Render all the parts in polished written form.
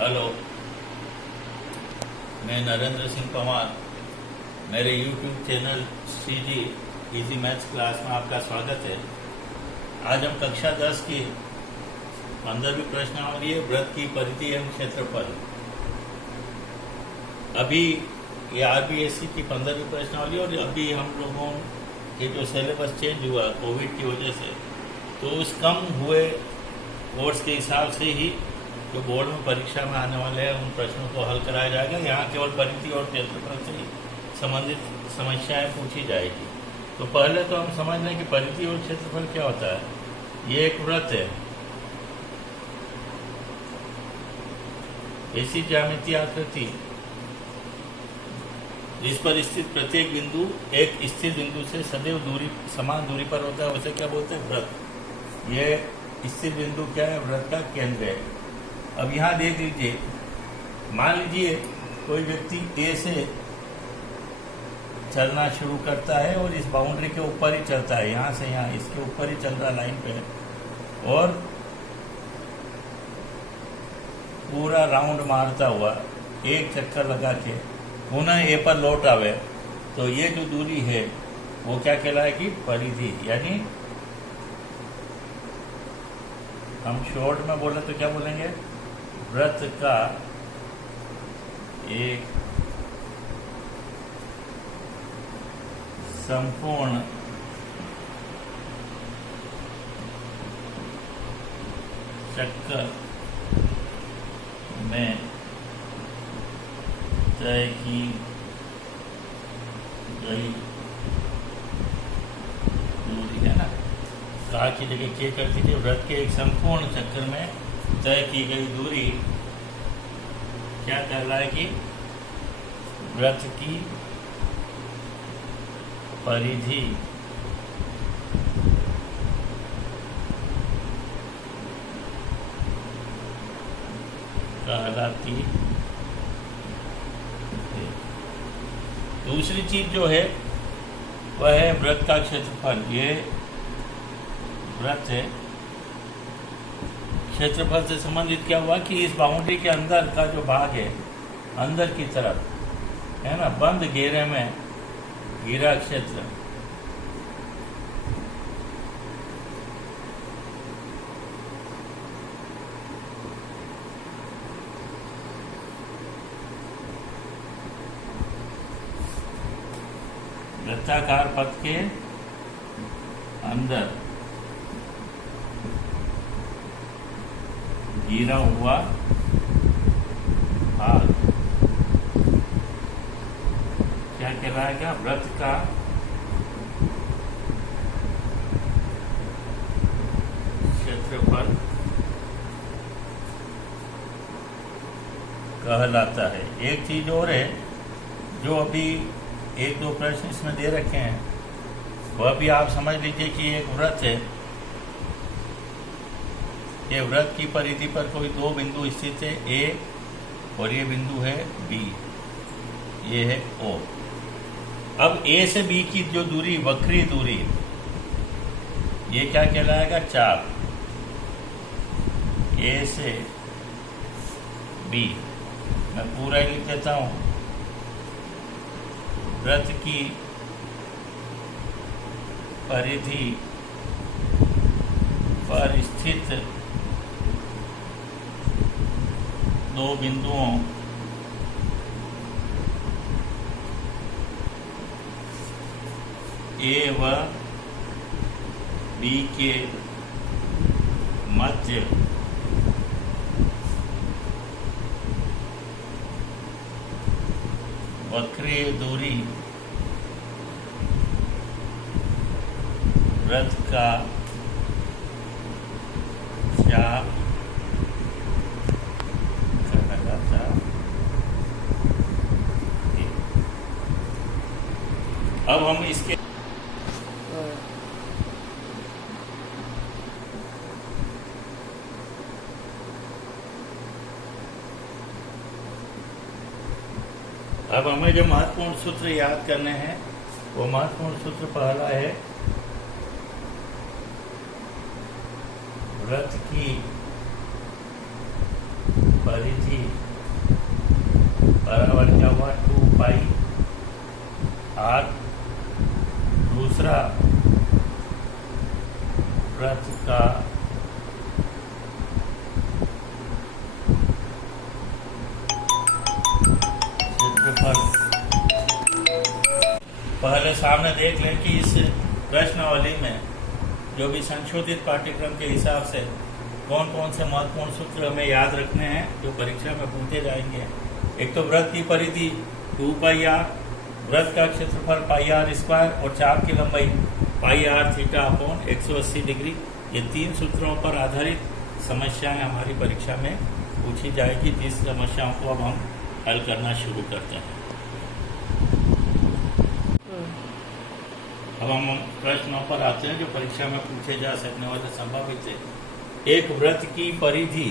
Hello, मैं नरेंद्र सिंह पंवार। मेरे YouTube channel CG easy maths class में आपका स्वागत है। आज हम कक्षा 10 की 15वीं प्रश्नावली है, व्रत की परिधि एवं क्षेत्रफल। अभी ये आरबीएससी की 15वीं प्रश्नावली और अभी हम लोगों के जो सिलेबस चेंज हुआ कोविड की वजह से, तो उस कम हुए कोर्स के हिसाब से ही जो बोर्ड में परीक्षा में आने वाले हैं उन प्रश्नों को हल कराया जाएगा। यहाँ केवल परिधि और क्षेत्रफल से ही संबंधित समस्याएं पूछी जाएगी। तो पहले तो हम समझ लें कि परिधि और क्षेत्रफल क्या होता है। ये एक वृत्त है, ऐसी ज्यामितीय आकृति जिस पर स्थित प्रत्येक बिंदु एक स्थिर बिंदु से सदैव समान दूरी पर होता है, उसे क्या बोलते हैं? वृत्त। ये स्थिर बिंदु क्या है? वृत्त का केंद्र है। अब यहाँ देख लीजिए, मान लीजिए कोई व्यक्ति ए से चलना शुरू करता है और इस बाउंड्री के ऊपर ही चलता है, यहाँ से यहाँ इसके ऊपर ही चल रहा लाइन पे, और पूरा राउंड मारता हुआ एक चक्कर लगा के पुनः ए पर लौट आवे, तो ये जो दूरी है वो क्या कहलाएगी? परिधि। यानी हम शॉर्ट में बोले तो क्या बोलेंगे? वृत्त का एक संपूर्ण चक्कर में तय की गई दूरी है ना, का की जगह के कर दीजिए। वृत्त के एक संपूर्ण चक्कर में तय की गई दूरी क्या कहलाएगी? वृत्त की परिधि कहलाती है। दूसरी चीज जो है वह है वृत्त का क्षेत्रफल। ये वृत्त है, क्षेत्रफल से संबंधित क्या हुआ कि इस बाउंड्री के अंदर का जो भाग है, अंदर की तरफ है ना, बंद घेरे में घिरा क्षेत्र, वृत्ताकार पथ के अंदर घिरा हुआ भाग क्या कहलाएगा? वृत्त का क्षेत्रफल कहलाता है। एक चीज और है जो अभी एक दो प्रश्न इसमें दे रखे हैं, वह भी आप समझ लीजिए कि एक वृत्त है। ये वृत्त की परिधि पर कोई दो बिंदु स्थित है, ए और ये बिंदु है बी, ये है ओ। अब ए से बी की जो दूरी, वक्री दूरी, ये क्या कहलाएगा? चाप। ए से बी मैं पूरा ही लिख देता हूं। वृत्त की परिधि पर स्थित दो बिंदुओं ए व बी के मध्य वक्रीय दूरी वृत्त का चाप कहलाता है। अब हम इसके अब हमें जो महत्वपूर्ण सूत्र याद करने हैं, वो महत्वपूर्ण सूत्र पहला है वृत्त की परिधि बराबर क्या हुआ 2 पाई आर। दूसरा वृत्त का क्षेत्रफल। पहले सामने देख लें कि इस प्रश्नावली में जो भी संशोधित पाठ्यक्रम के हिसाब से कौन कौन से महत्वपूर्ण सूत्र हमें याद रखने हैं जो परीक्षा में पूछे जाएंगे। एक तो वृत्त की परिधि 2 पाई आर, वृत्त का क्षेत्रफल पाई आर स्क्वायर और चाप की लंबाई पाई आर थीटा अपॉन 180 डिग्री। ये 3 सूत्रों पर आधारित समस्याएं हमारी परीक्षा में पूछी जाएगी, जिस समस्याओं को अब हम हल करना शुरू करते हैं। अब हम प्रश्नों पर आते हैं जो परीक्षा में पूछे जा सकने वाले संभावित है। एक वृत्त की परिधि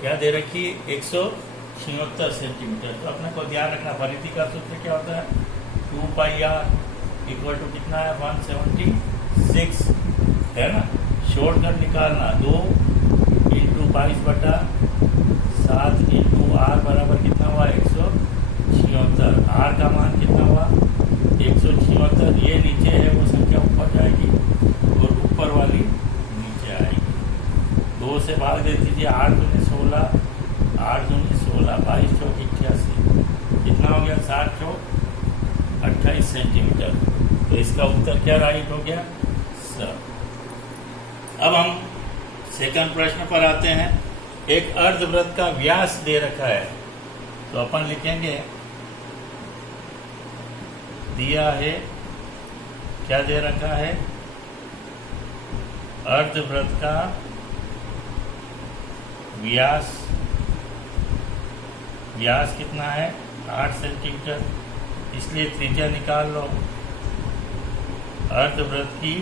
क्या दे रखी 176 सेंटीमीटर। तो अपने को ध्यान रखना परिधि का सूत्र क्या होता है 2 पाई आर इक्वल टू कितना है 176 है ना। शॉर्टकट निकालना 2 इंटू 22/7 इंटू आर बराबर कितना हुआ 176। आर का मान कितना हुआ 176। ये नीचे है वो संख्या ऊपर जाएगी और ऊपर वाली नीचे आएगी। 2 से भाग दे दीजिए 8 दूनी 16, 8 दूनी 16, 22 चौक 88, कितना हो गया 60 चौक 28 सेंटीमीटर। तो इसका उत्तर क्या राइट हो गया सर। अब हम सेकंड प्रश्न पर आते हैं। एक अर्धवृत्त का व्यास दे रखा है, तो अपन लिखेंगे दिया है क्या दे रखा है अर्धवृत्त का व्यास कितना है 8 सेंटीमीटर, इसलिए त्रिज्या निकाल लो। अर्धवृत्त की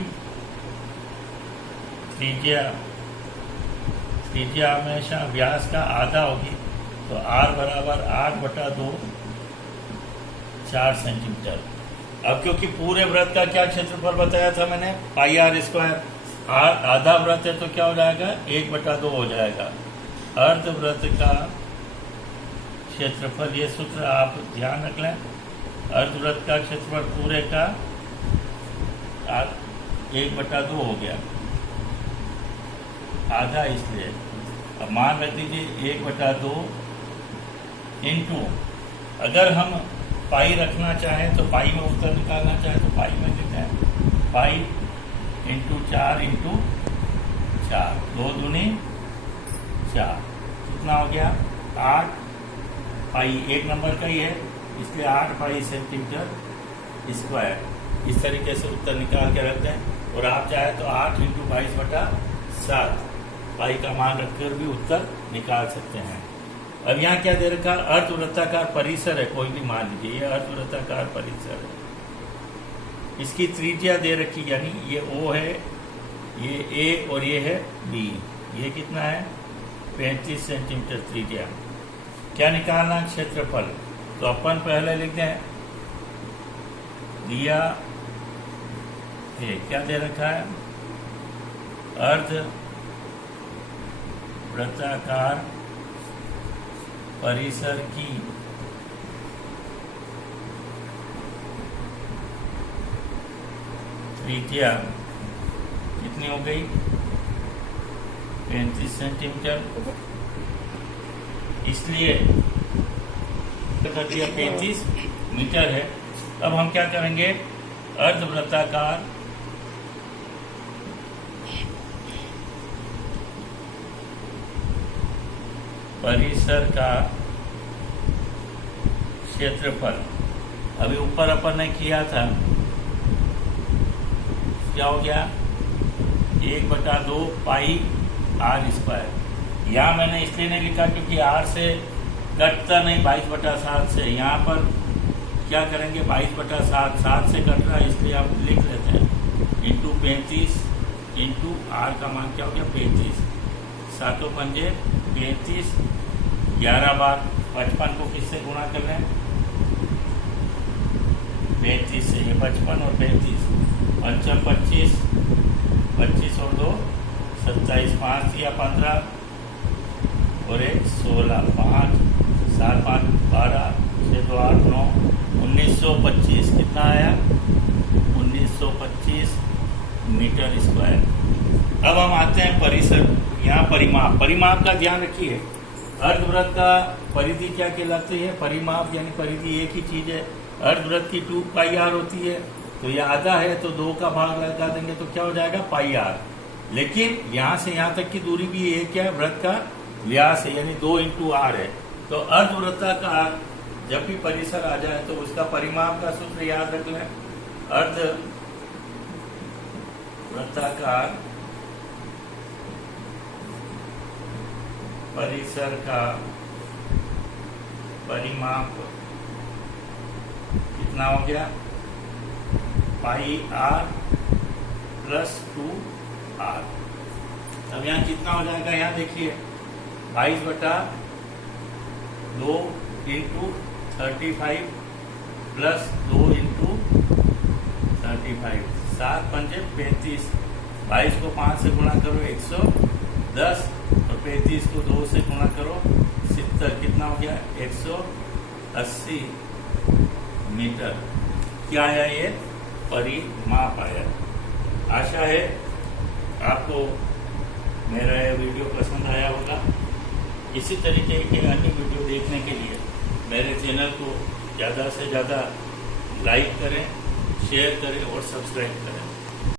त्रिज्या हमेशा व्यास का आधा होगी, तो r बराबर 8/2 4 सेंटीमीटर। अब क्योंकि पूरे वृत्त का क्या क्षेत्रफल बताया था मैंने पाई आर स्क्वायर, आधा वृत्त है तो क्या हो जाएगा 1/2 हो जाएगा। अर्धवृत्त का क्षेत्रफल, ये सूत्र आप ध्यान रख लें। अर्धवृत्त का क्षेत्रफल पूरे का 1/2 हो गया, आधा इसलिए। अब मान रख दीजिए 1/2 इंटू, अगर हम पाई रखना चाहें तो पाई में उत्तर निकालना चाहें तो पाई में लिखते हैं पाई इंटू 4 इंटू 4, 2 दूनी 4, कितना हो गया 8 पाई, एक नंबर का ही है इसलिए 8 पाई सेंटीमीटर स्क्वायर। इस तरीके से उत्तर निकाल के रखते हैं। और आप चाहे तो 8 इंटू 22/7 पाई का मान रखकर भी उत्तर निकाल सकते हैं। अब यहाँ क्या दे रखा अर्धवृत्ताकार परिसर है, कोई भी मान लीजिए ये अर्धवृत्ताकार परिसर है। इसकी त्रिज्या दे रखी, यानी ये O है, ये A और ये है B। ये कितना है 35 सेंटीमीटर त्रिज्या। क्या निकालना क्षेत्रफल, तो अपन पहले लिखते हैं दिया ये क्या दे रखा है अर्ध वृत्ताकार परिसर की त्रिज्या कितनी हो गई 35 सेंटीमीटर, इसलिए 35 मीटर है। अब हम क्या करेंगे अर्धवृत्ताकार परिसर का क्षेत्रफल, अभी ऊपर अपन ने किया था क्या हो गया 1/2 पाई आर स्क्वायर। यहाँ मैंने इसलिए नहीं लिखा क्योंकि आर से कटता नहीं 22/7 से। यहाँ पर क्या करेंगे 22/7 7 से कट रहा है, इसलिए आप लिख लेते हैं इंटू 35 इंटू आर का मान क्या हो गया 35, 7 पंजे 35, 11 बार 55 को किससे गुणा कर लें 35 से, ये 55 और 35, 55 25, 25 और 2 27, 5 या 15 और एक 16, 5, 7, 5, 12, 6, 2, 8, 9, 1925 कितना आया? 1925 मीटर स्क्वायर। अब हम आते हैं परिसर, यहाँ परिमाप का ध्यान रखिए। अर्धवृत्त का परिधि क्या कहलाती है? परिमाप यानी परिधि एक ही चीज है। अर्धवृत्त की 2 पाई आर होती है, तो ये आधा है तो 2 का भाग लगा देंगे तो क्या हो जाएगा? पाई आर। लेकिन यहाँ से यहाँ तक की दूरी भी एक है, वृत्त का व्यास है यानी 2 × r है। तो अर्धवृत्ताकार जब भी परिसर आ जाए तो उसका परिमाप का सूत्र याद रख लें। अर्धवृत्ताकार परिसर का परिमाप कितना हो गया? पाई r + 2r। अब यहाँ कितना हो जाएगा? यहाँ देखिए 22/2 × 35 + 2 × 35, 7 × 5 = 35। 22 को 5 से गुणा करो 110 और 35 को 2 से गुणा करो 70, कितना हो गया? 180 मीटर। क्या आया? ये परिमाप आया। आशा है आपको मेरा यह वीडियो पसंद आया होगा। इसी तरीके के अन्य वीडियो देखने के लिए मेरे चैनल को ज़्यादा से ज़्यादा लाइक करें, शेयर करें और सब्सक्राइब करें।